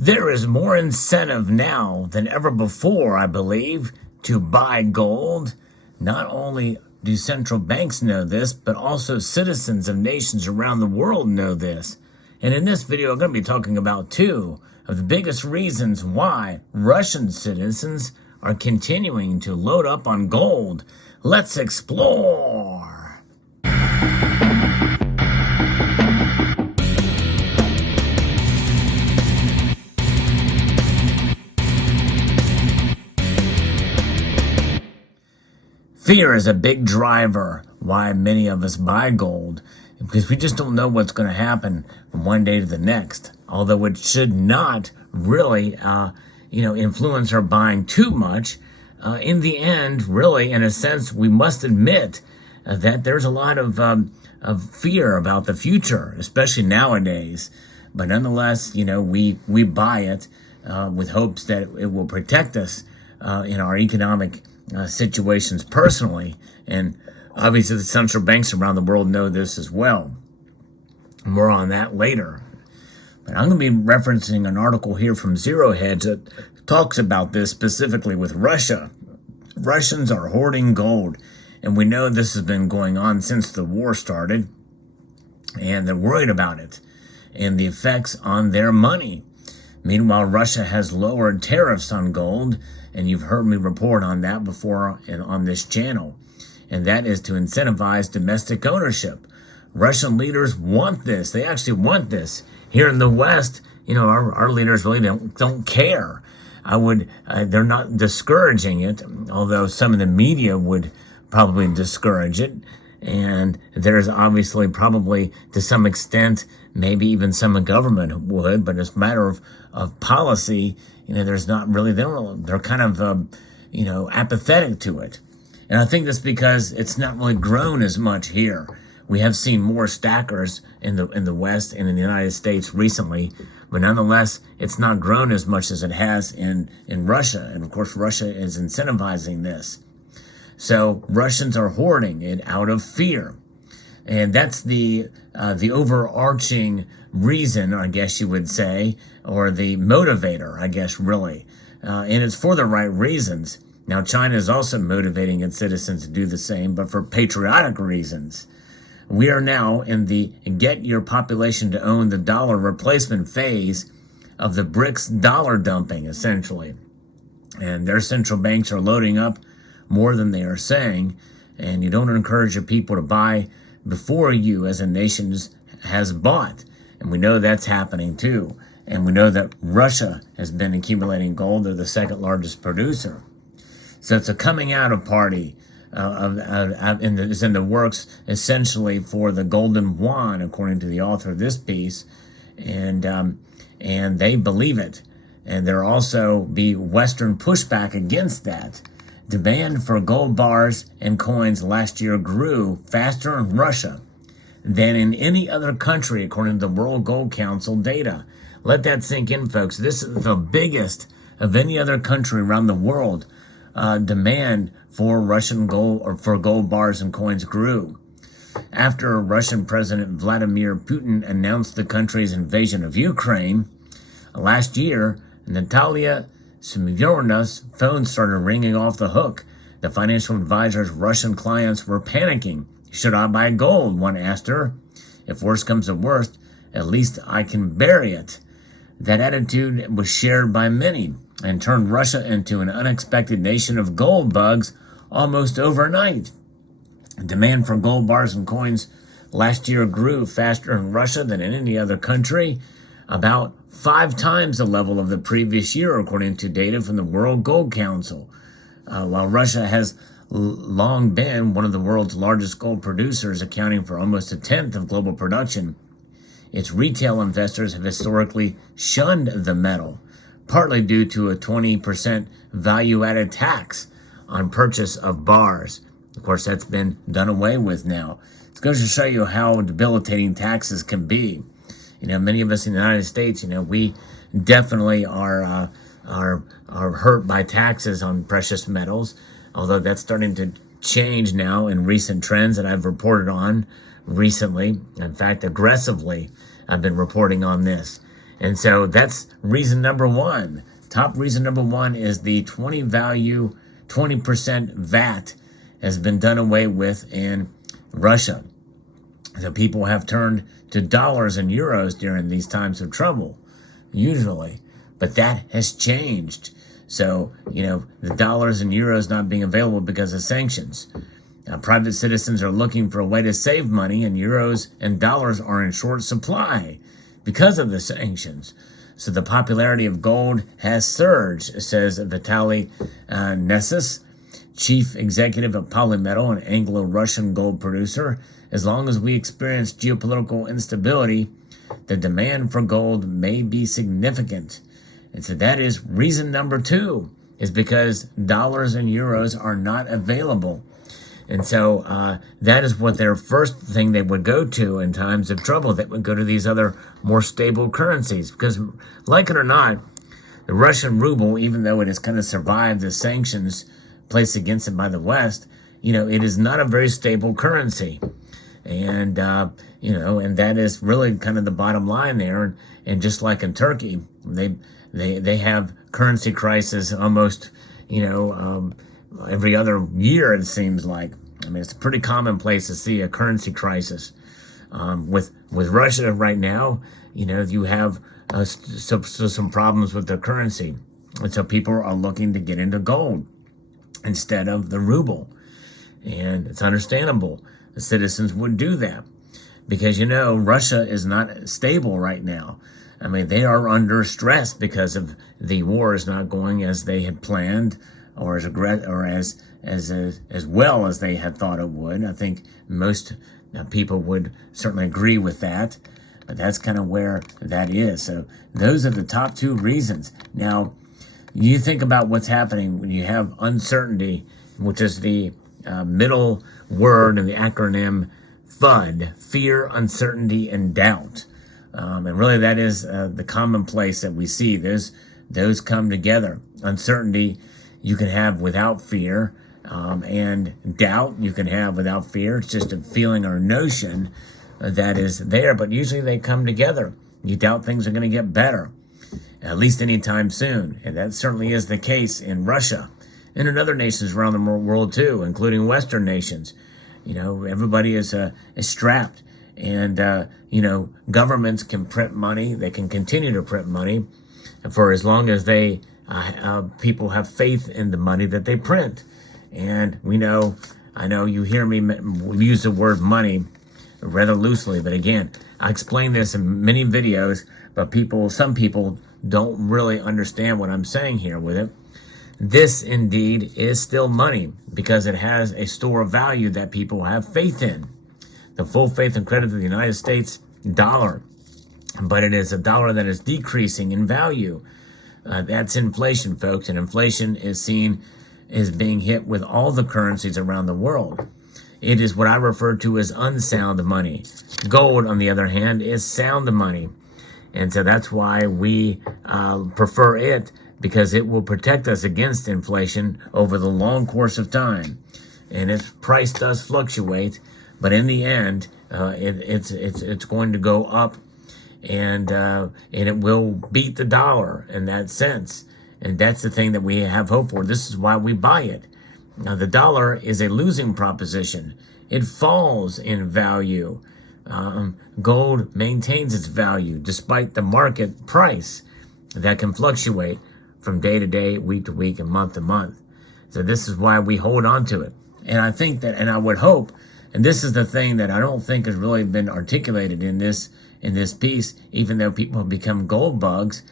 There is more incentive now than ever before, I believe, to buy gold. Not only do central banks know this, but also citizens of nations around the world know this. And in this video, I'm going to be talking about two of the biggest reasons why Russian citizens are continuing to load up on gold. Let's explore. Fear is a big driver why many of us buy gold, because we just don't know what's going to happen from one day to the next. Although it should not really, influence our buying too much. In the end, really, in a sense, we must admit that there's a lot of fear about the future, especially nowadays. But nonetheless, we buy it with hopes that it will protect us in our economic situations personally, and obviously the central banks around the world know this as well. More on that later. But I'm going to be referencing an article here from Zero Hedge that talks about this specifically with Russia. Russians are hoarding gold, and we know this has been going on since the war started, and they're worried about it and the effects on their money. Meanwhile, Russia has lowered tariffs on gold, and you've heard me report on that before and on this channel, and that is to incentivize domestic ownership. Russian leaders want this. They actually want this. Here in the West, our leaders really don't care. They're not discouraging it, although some of the media would probably discourage it. And there's obviously probably to some extent, maybe even some government would, but it's a matter of policy. There's not really, they're kind of, apathetic to it. And I think that's because it's not really grown as much here. We have seen more stackers in the West and in the United States recently, but nonetheless, it's not grown as much as it has in Russia. And of course, Russia is incentivizing this. So Russians are hoarding it out of fear. And that's the overarching reason, I guess you would say, or the motivator, I guess, really. And it's for the right reasons. Now, China is also motivating its citizens to do the same, but for patriotic reasons. We are now in the get your population to own the dollar replacement phase of the BRICS dollar dumping, essentially. And their central banks are loading up more than they are saying, and you don't encourage your people to buy before you as a nation has bought. And we know that's happening too. And we know that Russia has been accumulating gold. They're the second largest producer. So it's a coming out of party is in the works essentially for the golden yuan, according to the author of this piece. And they believe it. And there also be Western pushback against that. Demand for gold bars and coins last year grew faster in Russia than in any other country, according to the World Gold Council data. Let that sink in, folks. This is the biggest of any other country around the world. Demand for Russian gold or for gold bars and coins grew. After Russian President Vladimir Putin announced the country's invasion of Ukraine last year, Natalia Semyonov's phone started ringing off the hook. The financial advisor's Russian clients were panicking. Should I buy gold? One asked her. If worse comes to worst, at least I can bury it. That attitude was shared by many and turned Russia into an unexpected nation of gold bugs almost overnight. Demand for gold bars and coins last year grew faster in Russia than in any other country, about 5 times the level of the previous year, according to data from the World Gold Council. While Russia has long been one of the world's largest gold producers, accounting for almost 1/10 of global production, its retail investors have historically shunned the metal, partly due to a 20% value-added tax on purchase of bars. Of course, that's been done away with now. It goes to show you how debilitating taxes can be. Many of us in the United States, we definitely are hurt by taxes on precious metals, although that's starting to change now in recent trends that I've reported on recently. In fact, aggressively, I've been reporting on this. And so that's reason number one. Top reason number one is the 20% VAT has been done away with in Russia. So people have turned to dollars and euros during these times of trouble, usually. But that has changed. So, the dollars and euros not being available because of sanctions. Private citizens are looking for a way to save money, and euros and dollars are in short supply because of the sanctions. So the popularity of gold has surged, says Vitaly Nesis, chief executive of Polymetal, an Anglo-Russian gold producer. As long as we experience geopolitical instability, the demand for gold may be significant. And so that is reason number two, is because dollars and euros are not available. And so that is what their first thing they would go to in times of trouble. They would go to these other more stable currencies. Because, like it or not, the Russian ruble, even though it has kind of survived the sanctions placed against it by the West, it is not a very stable currency. And, and that is really kind of the bottom line there. And just like in Turkey, they have currency crisis almost, every other year, it seems like. I mean, it's a pretty commonplace to see a currency crisis. With Russia right now, you have some problems with the currency. And so people are looking to get into gold instead of the ruble. And it's understandable. The citizens would do that because, Russia is not stable right now. I mean, they are under stress because of the war is not going as they had planned or as well as they had thought it would. I think most people would certainly agree with that, but that's kind of where that is. So those are the top two reasons. Now, you think about what's happening when you have uncertainty, which is the middle word in the acronym FUD, fear, uncertainty, and doubt. And really that is the commonplace that we see. Those come together. Uncertainty you can have without fear, and doubt you can have without fear. It's just a feeling or a notion that is there, but usually they come together. You doubt things are going to get better, at least anytime soon. And that certainly is the case in Russia and in other nations around the world too, including Western nations. Everybody is strapped. And, governments can print money. They can continue to print money for as long as people have faith in the money that they print. And I know you hear me use the word money rather loosely, but again, I explain this in many videos, but some people don't really understand what I'm saying here with it. This indeed is still money because it has a store of value that people have faith in. The full faith and credit of the United States dollar, but it is a dollar that is decreasing in value. That's inflation, folks, and inflation is seen as being hit with all the currencies around the world. It is what I refer to as unsound money. Gold, on the other hand, is sound money. And so that's why we prefer it, because it will protect us against inflation over the long course of time. And its price does fluctuate, but in the end, it's going to go up, and it will beat the dollar in that sense. And that's the thing that we have hope for. This is why we buy it. Now, the dollar is a losing proposition. It falls in value. Gold maintains its value despite the market price that can fluctuate from day to day, week to week, and month to month. So this is why we hold on to it. And I think that, and I would hope, and this is the thing that I don't think has really been articulated in this piece, even though people have become gold bugs.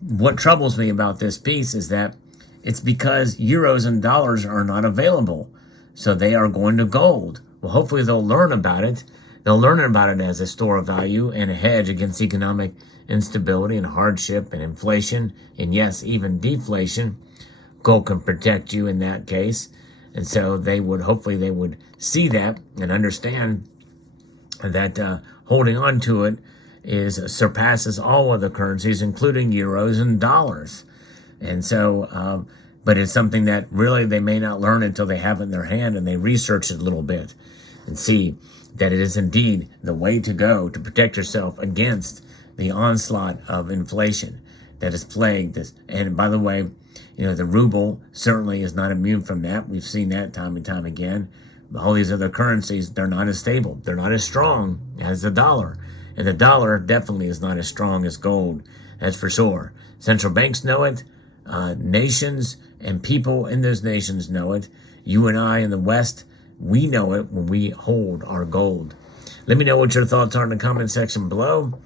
What troubles me about this piece is that it's because euros and dollars are not available. So they are going to gold. Well, hopefully they'll learn about it. They'll learn about it as a store of value and a hedge against economic instability and hardship and inflation, and yes, even deflation. Gold can protect you in that case. And so hopefully they would see that and understand that holding on to it surpasses all other currencies, including euros and dollars. And so, but it's something that really they may not learn until they have it in their hand and they research it a little bit and see that it is indeed the way to go to protect yourself against the onslaught of inflation that has plagued this. And by the way, the ruble certainly is not immune from that. We've seen that time and time again. All these other currencies, they're not as stable. They're not as strong as the dollar. And the dollar definitely is not as strong as gold. That's for sure. Central banks know it. Nations and people in those nations know it. You and I in the West, we know it when we hold our gold. Let me know what your thoughts are in the comment section below.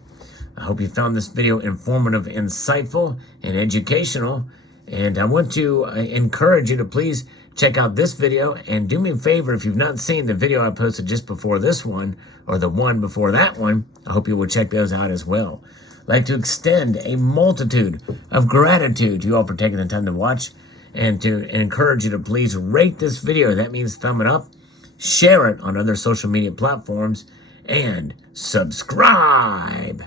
I hope you found this video informative, insightful, and educational. And I want to encourage you to please check out this video, and do me a favor, if you've not seen the video I posted just before this one, or the one before that one, I hope you will check those out as well. I'd like to extend a multitude of gratitude to you all for taking the time to watch, and to encourage you to please rate this video. That means thumb it up, share it on other social media platforms, and subscribe.